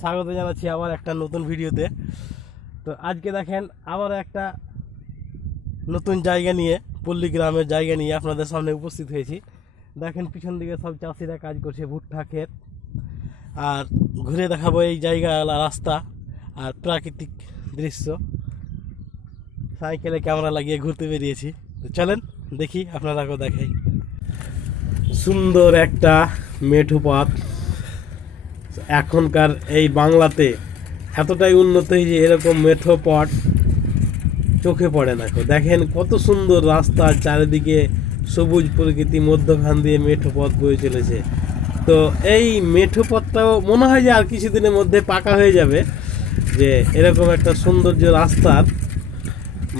স্বাগত জানাচ্ছি আবার একটা নতুন ভিডিওতে। তো আজকে দেখেন আবার একটা নতুন জায়গা নিয়ে, পল্লী গ্রামের জায়গা নিয়ে আপনাদের সামনে উপস্থিত হয়েছি। দেখেন পিছন দিকে সব চাষিরা কাজ করছে, ভুট্টা, ক্ষেত। আর ঘুরে দেখাবো এই জায়গা রাস্তা আর প্রাকৃতিক দৃশ্য। সাইকেলে ক্যামেরা লাগিয়ে ঘুরতে বেরিয়েছি। তো চলেন দেখি আপনারাকেও দেখাই। সুন্দর একটা মেঠো পথ। এখনকার এই বাংলাতে এতটাই উন্নত হয়েছে এরকম মেঠো পথ চোখে পড়ে না। দেখেন কত সুন্দর রাস্তা চারিদিকে সবুজ প্রকৃতি, মধ্যখান দিয়ে মেঠো পথ বয়ে চলেছে তো এই মেঠো পথটাও মনে হয় যে আর কিছুদিনের মধ্যে পাকা হয়ে যাবে, যে এরকম একটা সৌন্দর্য রাস্তার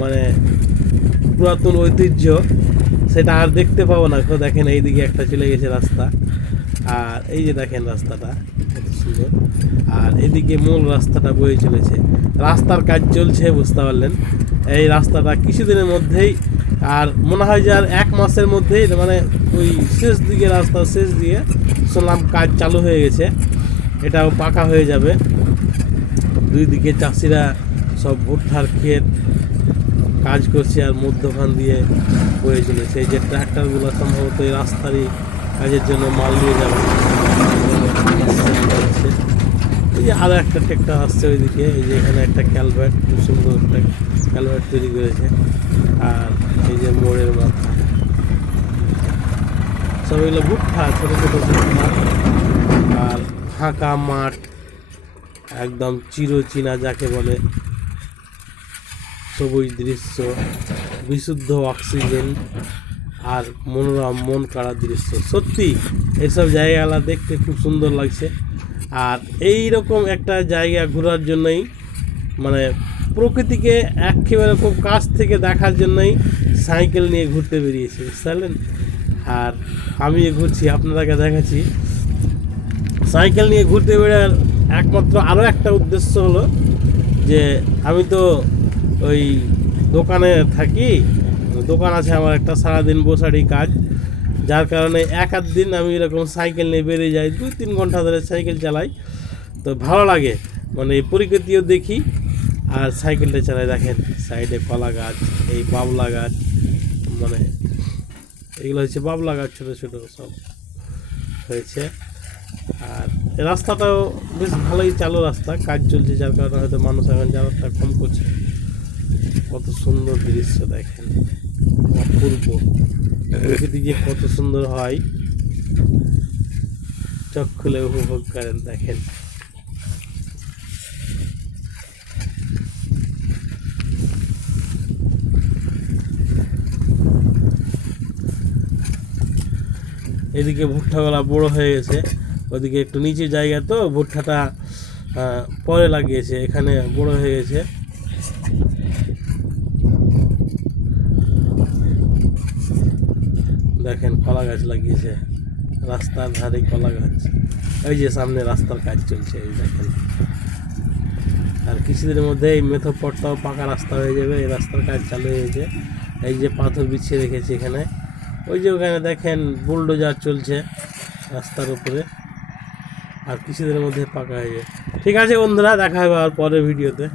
মানে পুরাতন ঐতিহ্য, সেটা আর দেখতে পাবো না। দেখেন এইদিকে একটা চলে গেছে রাস্তা আর এই যে দেখেন রাস্তাটা আর এদিকে মূল রাস্তাটা বয়ে চলেছে। রাস্তার কাজ চলছে, বুঝতে পারলেন। এই রাস্তাটা কিছুদিনের মধ্যেই, আর মনে হয় যে আর এক মাসের মধ্যেই মানে ওই শেষ দিকে রাস্তার শেষ দিয়ে শুনলাম কাজ চালু হয়ে গেছে। এটাও পাকা হয়ে যাবে। দুই দিকে চাষিরা সব ভুট্টার ক্ষেত কাজ করছে আর মধ্যখান দিয়ে বয়ে চলেছে। যে ট্রাক্টরগুলো সম্ভবত এই রাস্তারই কাজের জন্য মাল নিয়ে যাবে। যে আরও একটা ট্রাক্টর আসছে ওইদিকে, এই যে এখানে একটা ক্যালভার্ট, খুব সুন্দর একটা ক্যালভার্ট তৈরি করেছে। আর এই যে মোড়ের মাথা। সব এগুলো ভুট্টা, ছোটো ছোটো ভুট্টা। আর ফাঁকা মাঠ, একদম চিরচীনা যাকে বলে। সবুজ দৃশ্য, বিশুদ্ধ অক্সিজেন আর মনোরম মন কাড়া দৃশ্য। সত্যি, এসব জায়গাগুলো দেখতে খুব সুন্দর লাগছে। আর এই রকম একটা জায়গা ঘোরার জন্যই মানে প্রকৃতিকে একেবারে খুব কাছ থেকে দেখার জন্যই সাইকেল নিয়ে ঘুরতে বেরিয়েছি, বুঝতে আর আমি ঘুরছি, আপনাদেরকে দেখাচ্ছি। সাইকেল নিয়ে ঘুরতে বেরোর একমাত্র আরও একটা উদ্দেশ্য হলো যে, আমি তো ওই দোকানে থাকি, দোকান আছে আমার একটা, সারাদিন বসারই কাজ। যার কারণে এক আধ দিন আমি এরকম সাইকেল নিয়ে বেরিয়ে যাই, দুই তিন ঘণ্টা ধরে সাইকেল চালাই। তো ভালো লাগে মানে এই প্রকৃতিও দেখি। আর সাইকেলটা চালাই দেখেন, সাইডে কলা গাছ, এই বাবলা গাছ মানে এগুলো হচ্ছে বাবলা গাছ ছোটো ছোটো সব হয়েছে। আর রাস্তাটাও বেশ ভালোই চালু রাস্তা, কাজ চলছে, যার কারণে হয়তো মানুষ এখন যাওয়াটা কম করছে। কত সুন্দর দৃশ্য দেখেন। অপূর্ব প্রকৃতি যে কত সুন্দর হয়। চোখ খুলে উপভোগ করেন, দেখেন। এদিকে ভুট্টাগুলা বড় হয়ে গেছে। ওদিকে একটু নিচে জায়গা তো, ভুট্টাটা পরে লাগিয়েছে, এখানে বড় হয়ে গেছে। দেখেন কলা গাছ লাগিয়েছে। রাস্তার ধারে কলা গাছ। এই যে সামনে রাস্তার কাজ চলছে, এই দেখেন। আর কিছুদিনের মধ্যে এই মেথপটটাও পাকা রাস্তা হয়ে যাবে, এই রাস্তার কাজ চালু হয়েছে এই যে পাথর বিছিয়ে রেখেছে এখানে। ওই যে ওখানে দেখেন বুলডোজার চলছে রাস্তার উপরে। আর কিছুদিনের মধ্যে পাকা হয়ে যাবে। ঠিক আছে বন্ধুরা, দেখা হবে আর পরের ভিডিওতে।